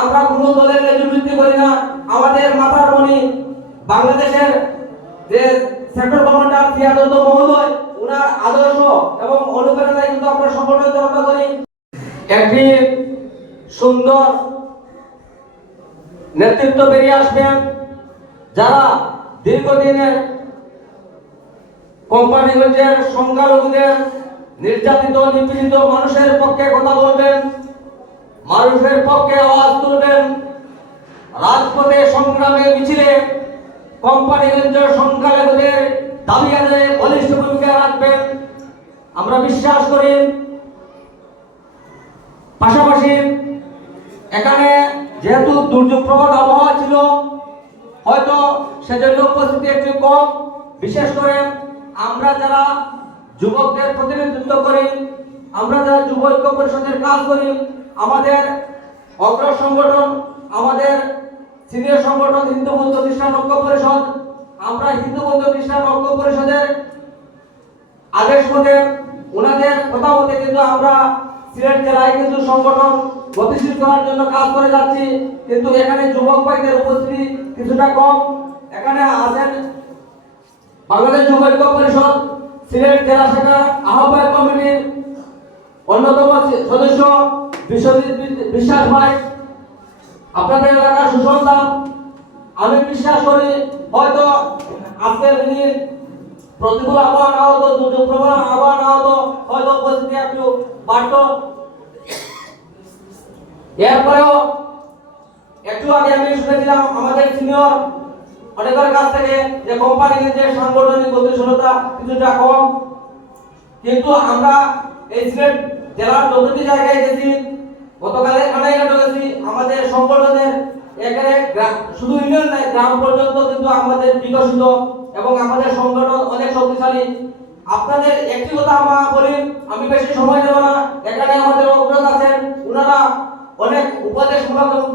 আমরা কোনো দলের রাজনীতি করি না। আমাদের মাথার মনি বাংলাদেশের যে সেক্টর কমান্ডার সিয়াদত মহোদয়, ওনার আদর্শ এবং অনুপ্রেরণায় কিন্তু আমরা সংগঠন চর্চা করি। একটি সুন্দর নেতৃত্ব বেরিয়ে আসবেন, যারা দীর্ঘদিনের কোম্পানিগঞ্জের সংখ্যালঘুদের নির্যাতিত নিপীড়িত মানুষের পক্ষে কথা বলবেন, মানুষের পক্ষে আওয়াজ তুলবেন, রাজপথে সংগ্রামে মিছিলে কোম্পানিগঞ্জের সংখ্যালঘুদের দাবি আদায়ে বলিষ্ঠ ভূমিকা রাখবেন। আমরা বিশ্বাস করি। পাশাপাশি এখানে যেহেতু দুর্যোগ প্রবণ আবহাওয়া ছিল, হয়তো সেজন্য উপস্থিতি একটু কম। বিশেষ করে আমরা যারা যুবকদের প্রতিনিধিত্ব করি, আমরা যারা যুব ঐক্য পরিষদের কাজ করি, আমাদের অগ্র সংগঠন, আমাদের সিনিয়র সংগঠন হিন্দু বৌদ্ধ খ্রিস্টান ঐক্য পরিষদ, আমরা হিন্দু বৌদ্ধ খ্রিস্টান ঐক্য পরিষদের আদেশ মতে, ওনাদের কথা মতে কিন্তু আমরা সিলেট জেলায় কিন্তু সংগঠন গতিশীল করার জন্য কাজ করে যাচ্ছি। কিন্তু এখানে যুবক ভাইদের উপস্থিতি কিছুটা কম। এখানে আছেন বাংলাদেশ যুব ঐক্য পরিষদ সিলেট জেলা শাখার আহ্বায়ক কমিটির অন্যতম সদস্য বিশ্বজিৎ বিশ্বাস ভাই, আপনাদের এলাকার সুসন্তান। আমি বিশ্বাস করি হয়তো আজকের দিনের প্রতিকূল আবহাওয়া না হতো, দুর্যোগ প্রবণ আবহাওয়া না হতো, হয়তো উপস্থিতি একটু বাড়তো। এরপরেও একটু আগে আমি শুনেছিলাম আমাদের সিনিয়র অনেকের কাছ থেকে যে কোম্পানির যে সাংগঠনিক গতিশীলতা কিছুটা কম, কিন্তু আমরা এই সিলেট জেলার যতটি জায়গায় গেছি, গতকালে খানাইঘাটে গেছি, আমাদের সংগঠনের এখানে শুধু ইউনিয়ন নয়, গ্রাম পর্যন্ত কিন্তু আমাদের বিকশিত এবং আমাদের সংগঠন অনেক শক্তিশালী। আপনাদের একটি কথা আমরা বলি, আমি বেশি সময় দেব না। এখানে আমাদের অগ্রজ আছেন, ওনারা অনেক উপদেশমূলক এবং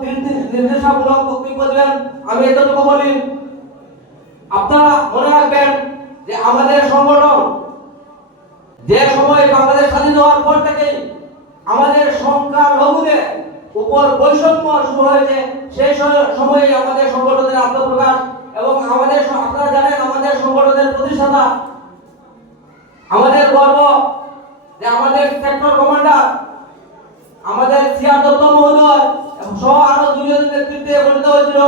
নির্দেশামূলক বক্তব্য দেন। আমি এতটুকু বলি, আপনারা মনে রাখবেন যে আমাদের সংগঠন যে সময় বাংলাদেশ স্বাধীন হওয়ার পর থেকে আমাদের সংখ্যালঘুদের উপর বৈষম্য শুরু হয়েছে, সেই সময়ে আমাদের সংগঠনের আত্মপ্রকাশ এবং আমাদের আপনারা জানেন আমাদের সংগঠনের প্রতিষ্ঠাতা, আমাদের গর্ব যে আমাদের সেক্টর কমান্ডার আমাদের সিয়াদত মহোদয় এবং সহ আরো দুজনের নেতৃত্বে গঠিত হয়েছিল।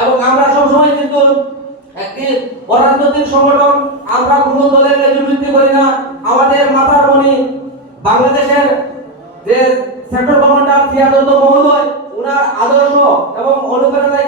এবং আমরা সবসময় কিন্তু একটি বরাদ্দহীন সংগঠন, আমরা কোনো দলের রাজনীতি করি না। আমাদের মাথার মনি বাংলাদেশের যে সেক্টর কমান্ডার সিয়াদত মহোদয়, ওনার আদর্শ এবং অনুপ্রেরণায়